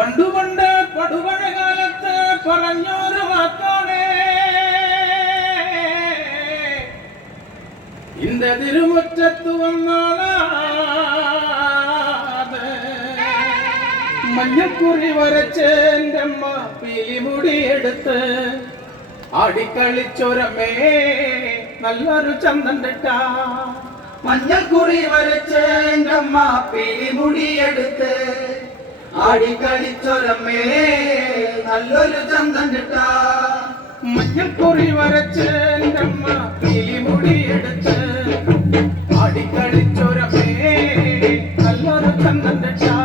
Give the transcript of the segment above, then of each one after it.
പണ്ടു പണ്ട് പടുപഴ കാലത്ത് പറഞ്ഞൊരു വാക്കാണ് இந்த തിരുമുറ്റത്ത് വന്നാലാത് മഞ്ഞക്കുറി വരച്ച് എൻ്റെ അമ്മ പീലിമുടിയെടുത്ത് ആടിക്കളിച്ചൊരമേ നല്ലൊരു ചന്തം കിട്ടാ മഞ്ഞക്കുറി വരച്ച് എൻ്റെ അമ്മ പീലിമുടിയെടുത്ത് ആടിക്കളിച്ചൊരമേ നല്ലൊരു ചന്തം കിട്ടാ മഞ്ഞക്കുറി വരച്ച് എൻ്റെ അമ്മ പീലിമുടിയെടുത്ത് ആടിക്കളിച്ചൊരമേ നല്ലൊരു ചന്തം കിട്ടാ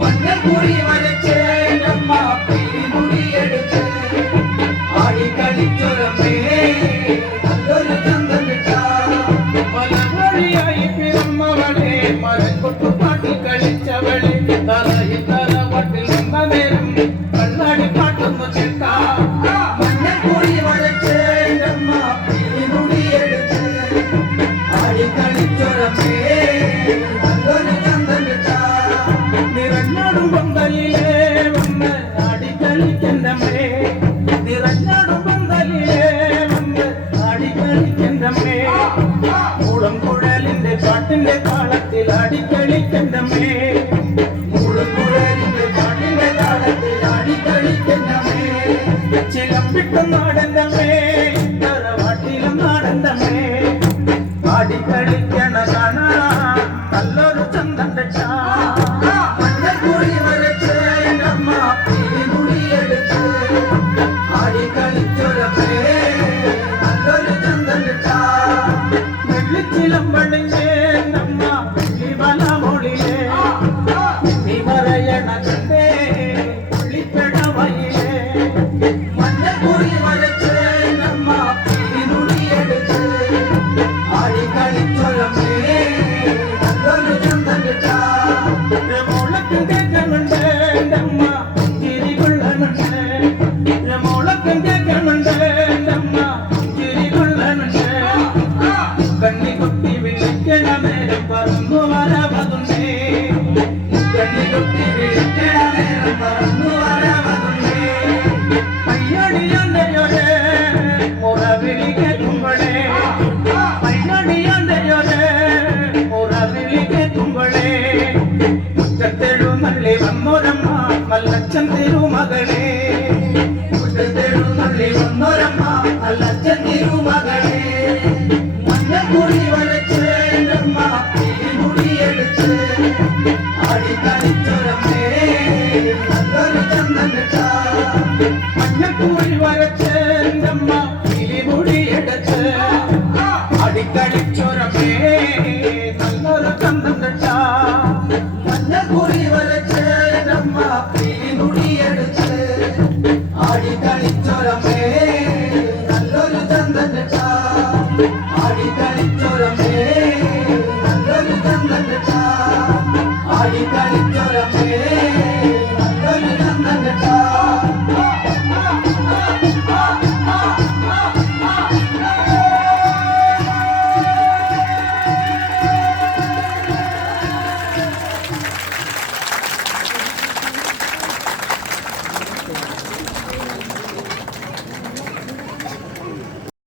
മഞ്ഞക്കുറി വരച്ച് എൻ്റെ അമ്മ പീലിമുടിയെടുത്ത് ആടിക്കളിച്ചൊരമേ നല്ലൊരു ചന്തം കിട്ടാ പല വഴിയായി പിറന്നവളെ മരക്കൊട്ടു പാട്ടിൽ കളിച്ചവളെ തലയിൽ തലവട്ടിൽ നിന്ന നേരം കണ്ണാടി പാട്ടൊന്നു കേട്ടാ മഞ്ഞക്കുറി വരച്ച് എൻ്റെ അമ്മ പീലിമുടിയെടുത്ത് ആടിക്കളിച്ചൊരമേ നല്ലൊരു ചന്തം കിട്ടാ നിറഞ്ഞാടും പന്തലിലേ വന്ന് ആടിക്കളിക്കണ്ടമേ നിറഞ്ഞാടും പന്തലിലേ വന്ന് ആടിക്കളിക്കണ്ടമേ മൂളം കുഴലിന്റെ പാട്ടിന്റെ താളത്തിൽ ആടിക്കളിക്കണ്ടമേ മുഴുകുഴലിന്റെ പാട്ടിന്റെ താളത്തിൽ ആടിക്കളിക്കണ്ടമേ ചിലമ്പിട്ടും നാടണ്ടമേ തറവാട്ടിലും നാടണ്ടമേ ആടിക്കളിക്കണ കാണാ നല്ലൊരു ചന്തം കിട്ടാ മഞ്ഞക്കുറി വരച്ച് എൻ്റെ അമ്മ പീലിമുടിയെടുത്ത് ആടിക്കളിച്ചൊരമേ നല്ലൊരു ചന്തം കിട്ടാ വെള്ളിച്ചിലമ്പളിഞ്ഞേ നമ്മ വെള്ളിമല മൊഴിയേ നീ പറയണ കണ്ടേ പുള്ളിപ്പെടവയിലേ മഞ്ഞക്കുറി വരച്ച് എൻ്റെ അമ്മ പീലിമുടിയെടുത്ത് ആടിക്കളിച്ചൊരമേ നല്ലൊരു ചന്തം കിട്ടാ മോളക്കും കേൾക്കണുണ്ട് എൻ്റെ അമ്മ ചിരി കൊള്ളണുണ്ട് മോളക്കും കേൾക്കണുണ്ട് എൻ്റെ അമ്മ ചിരി കൊള്ളണുണ്ട് കണ്ണി കൊട്ടി വിളിക്കണ നേരം പറന്നു വരവതുണ്ടേ കണ്ണി കൊട്ടി വിളിക്കണ നേരം പറന്നു വരവതുണ്ടേ അയ്യടിയണ്ടയോരെ മുറവിളി കേൾക്കുമ്പോഴേ അയ്യടിയണ്ടയോരെ മുറവിളി കേൾക്കുമ്പോഴേ മുറ്റത്തെഴുന്നള്ളി വന്നൊരമ്മ മല്ലച്ചൻ തിരുമകളെ മുറ്റത്തെഴുന്നള്ളി വന്നൊരമ്മ നല്ലച്ഛൻ തിരുമകളെ മഞ്ഞക്കുറി വരച്ച് എൻ്റെ അമ്മ പീലിമുടിയെടുത്ത് ആടിക്കളിച്ചൊരമേ നല്ലൊരു ചന്തം കിട്ടാ മഞ്ഞക്കൂറി വരച്ച് എൻ്റെ അമ്മ കിളിമുടിയെടുത്ത് അടിക്കളിച്ചൊരമേ നല്ലൊരു ചന്തം കിട്ടാ മഞ്ഞക്കുറി വരച്ച് എൻ്റെ അമ്മ പീലിമുടിയെടുത്ത് ആടിക്കളിച്ചൊരമേ നല്ലൊരു ചന്തം കിട്ടാ ആടിക്കളിച്ചൊരമേ